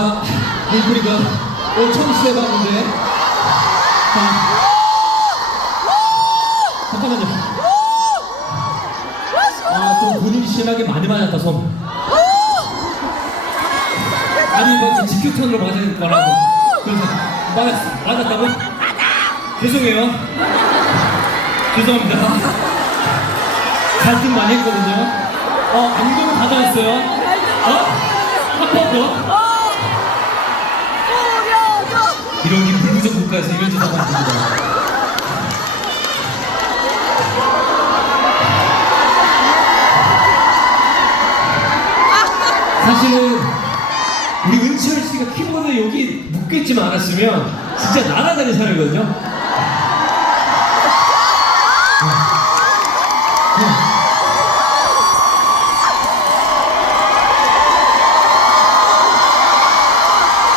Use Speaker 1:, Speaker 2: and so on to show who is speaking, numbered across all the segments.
Speaker 1: 죄송합니다. 링크리가 5천 시 해봤는데. 아, 잠깐만요. 아, 좀 본인이 심하게 많이 맞았다, 손. 아니, 뭐, 직격탄으로 맞은 거라고. 그래서, 맞았, 맞았다고? 죄송해요. 죄송합니다. 갈등 많이 했거든요. 어, 안경을 받아왔어요. 어? 한번 더? 이런 게 불구적 국가에서 이런 짓 하면 안 됩니다. 사실은 우리 은철 씨가 키보드 여기 묶였지만 않았으면 진짜 날아다니는 사람이거든요.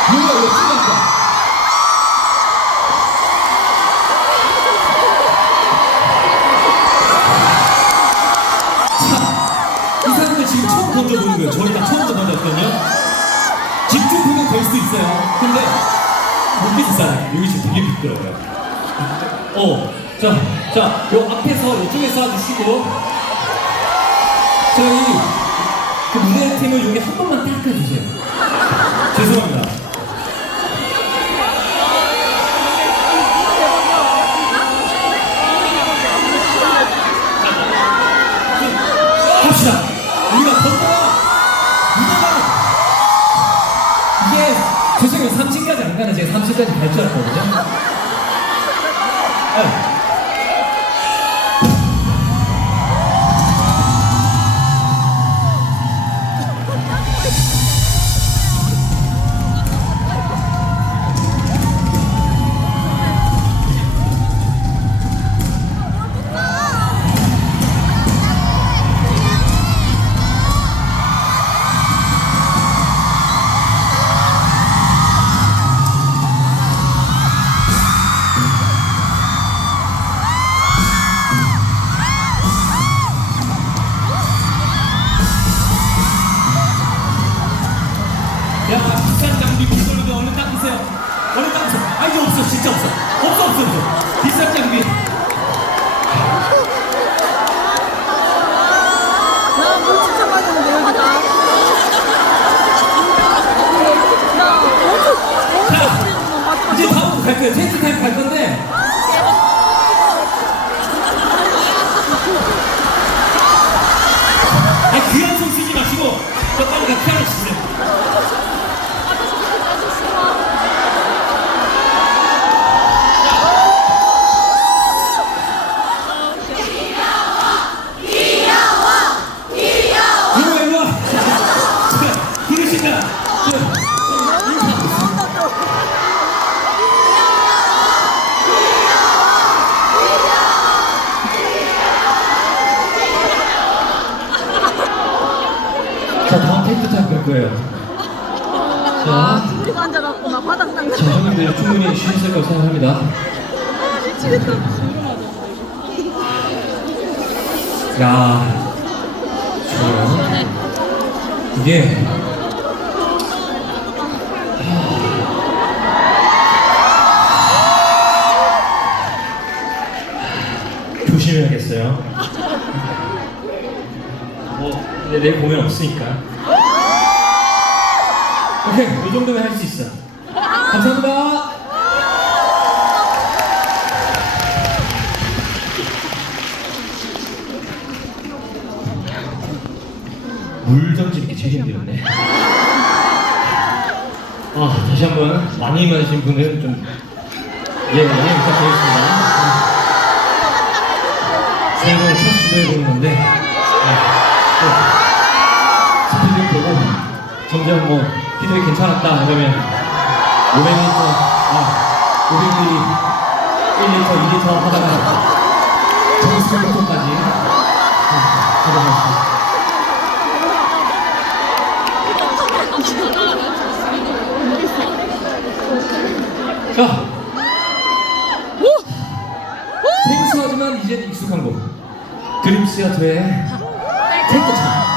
Speaker 1: 누가 왜 찍었어? 지금 처음 던져보는 거예요. 저희 다 처음 던졌거든요. 집중폭은 될수 있어요. 근데 못 비싸요. 여기 지금 되게 미끄러워요. 어, 자, 자, 요 앞에서 이쪽에 쏴주시고 저희 그 무대 팀을 여기 한 번만 닦아주세요. 죄송합니다. 합시다. 3층까지 안 가는 제가 3층까지 갈 줄 알았거든요. 네. 거예요 텐트 타임 갈 건데 갈 거예요. 자,
Speaker 2: 둘이 앉아갖고 나 바닥 닦는
Speaker 1: 자 형님들 충분히 쉬셨을 거라고 생각합니다.
Speaker 2: 미치겠다.
Speaker 1: 야 좋아요 이게 하, 조심해야겠어요. 뭐 근데 내일 공연 없으니까 오케이 이 정도면 할 수 있어 감사합니다 물 던지는 게 제일 힘들었네. 아, 다시 한번 많이 임하신 분은 좀, 예, 많이 부탁드리겠습니다. 새로운 첫 시도해보는 건데, 네, 또, 스피드 보고, 점점 뭐, 피드백 괜찮았다, 이러면, 500m, 아, 500ml, 1리터, 2리터 하다가, 정수 목표까지, 하도록 자, 생소하지만 이제 익숙한 곡. 드림시아터의 테이크 차